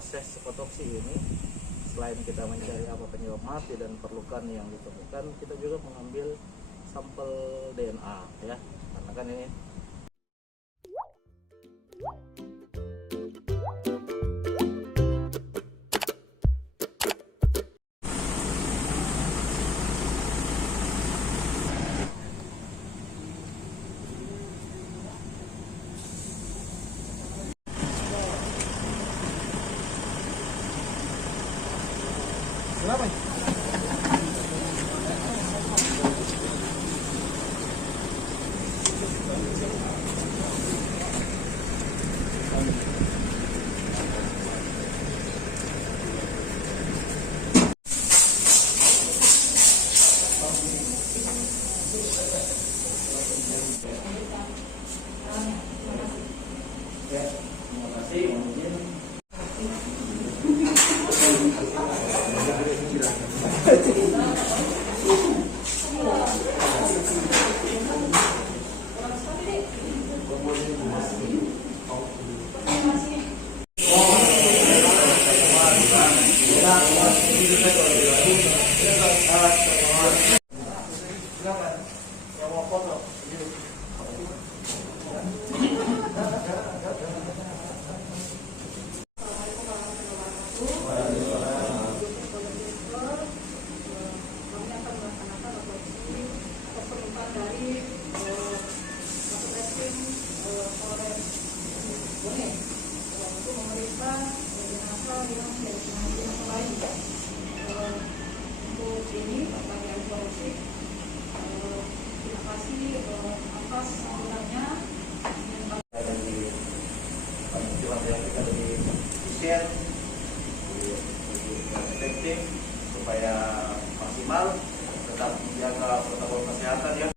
proses otopsi ini, selain kita mencari apa penyebab mati dan perlukan yang ditemukan, kita juga mengambil sampel DNA ya, karena kan ini Kenapa? ya, terima kasih. Mungkin yang mau foto. Untuk ini bagian polisi, terima kasih atas sambutannya. Dari penjualan yang kita dari share efektif supaya maksimal, tetap menjaga protokol kesehatan ya.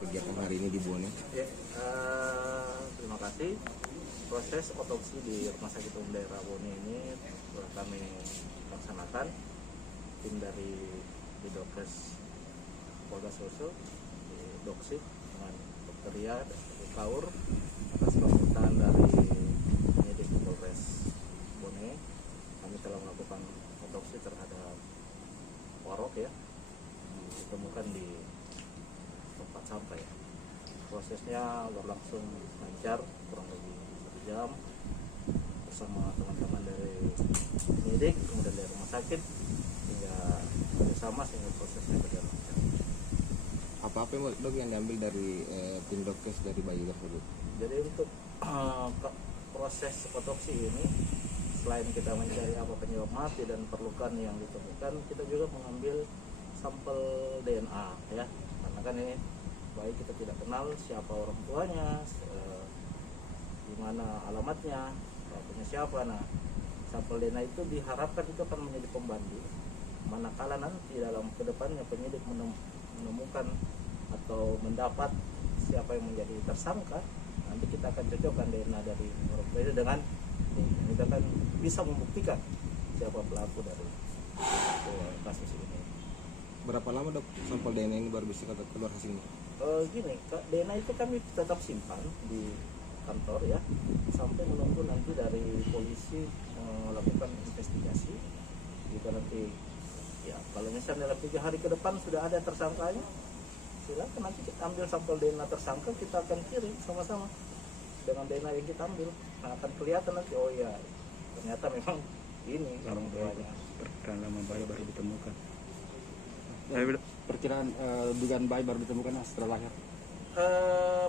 Kegiatan hari ini di Bone. Ya, terima kasih. Proses otopsi di Rumah Sakit Umum Daerah Bone ini telah kami laksanakan. Tim dari Bidokes Polda Sulsel, Doksik dengan Dr. Ria, Dr. Kaur, atas permintaan dari penyidik Polres Bone, kami telah melakukan otopsi terhadap Warok ya, ditemukan di tempat sampah ya. Prosesnya berlangsung lancar, kurang lebih 1 jam bersama teman-teman dari penyidik, kemudian dari rumah sakit, hingga bersama sehingga prosesnya berjalan lancar. Apa-apa dok yang diambil dari tim dokes dari bayi tersebut? Jadi untuk proses otopsi ini, selain kita mencari apa penyebab mati dan perlukan yang ditemukan, kita juga mengambil sampel DNA ya, karena kan ini bayi kita tidak kenal siapa orang tuanya, di mana alamatnya, punya siapa. Nah, sampel DNA itu diharapkan itu akan menjadi pembanding manakala nanti dalam kedepannya penyidik menemukan atau mendapat siapa yang menjadi tersangka, nanti kita akan cocokkan DNA dari orang tua itu dengan ini, kita akan bisa membuktikan siapa pelaku dari kasus ini. Berapa lama dok sampel DNA ini baru bisa keluar hasilnya? Gini, DNA itu kami tetap simpan di kantor ya, sampai menunggu nanti dari polisi melakukan investigasi. Jika nanti ya, kalau misalnya dalam 3 hari ke depan sudah ada tersangkanya, silakan nanti kita ambil sampel DNA tersangka, kita akan kirim sama-sama dengan DNA yang kita ambil. Nah, akan kelihatan nanti, oh ya ternyata memang ini orang tuanya. Perkiraan lama bayi baru ditemukan. Perkiraan dugaan bayi baru ditemukan setelah lahir.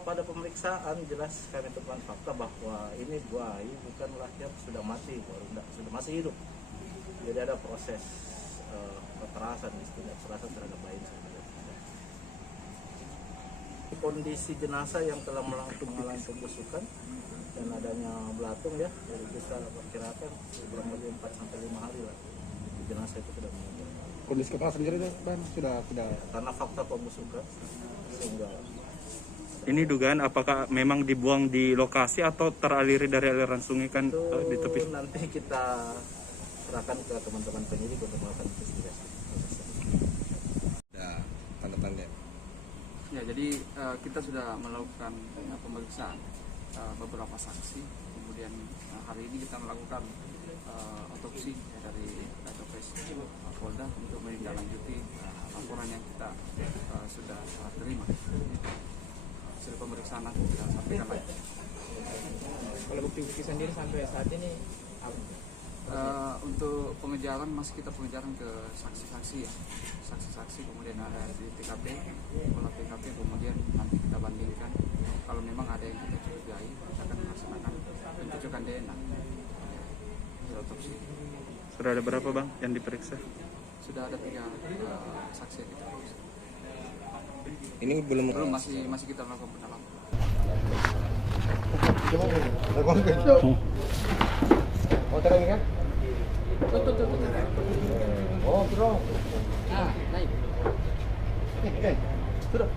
Pada pemeriksaan jelas kami temukan fakta bahwa ini bayi bukan lahir sudah mati, sudah masih hidup. Jadi ada proses kekerasan, istilah kekerasan terhadap bayi. Kondisi jenazah yang telah mengalami pembusukan dan adanya belatung ya, jadi kita perkirakan kurang lebih 4-5 hari lah jenazah itu sudah meninggal. Kondisi kepala sendiri kan sudah Karena fakta pembusukan sehingga ini dugaan apakah memang dibuang di lokasi atau teraliri dari aliran sungai kan di tepi? Nanti kita serahkan ke teman-teman penyidik untuk melakukan investigasi. Ada tanda-tanda Ya, jadi kita sudah melakukan pemeriksaan beberapa saksi. Kemudian hari ini kita melakukan otopsi dari Dokes Polda untuk menindaklanjuti laporan yang kita sudah terima. Hasil pemeriksaan nanti kita sampaikan lagi. Kalau bukti-bukti sendiri sampai saat ini apa? Untuk pengejaran masih kita pengejaran ke saksi-saksi ya, saksi-saksi, kemudian ada di TKP, olah TKP, kemudian nanti kita bandingkan. Kalau memang ada yang kita curigai, kita akan melaksanakan pencocokan DNA hasil otopsi. Sudah ada berapa bang yang diperiksa? Sudah ada 3 saksi yang kita periksa. Ini belum Masih kita melakukan pendalaman. Oh, terang kan? Betul. Oh, bro. Naik. Sudah.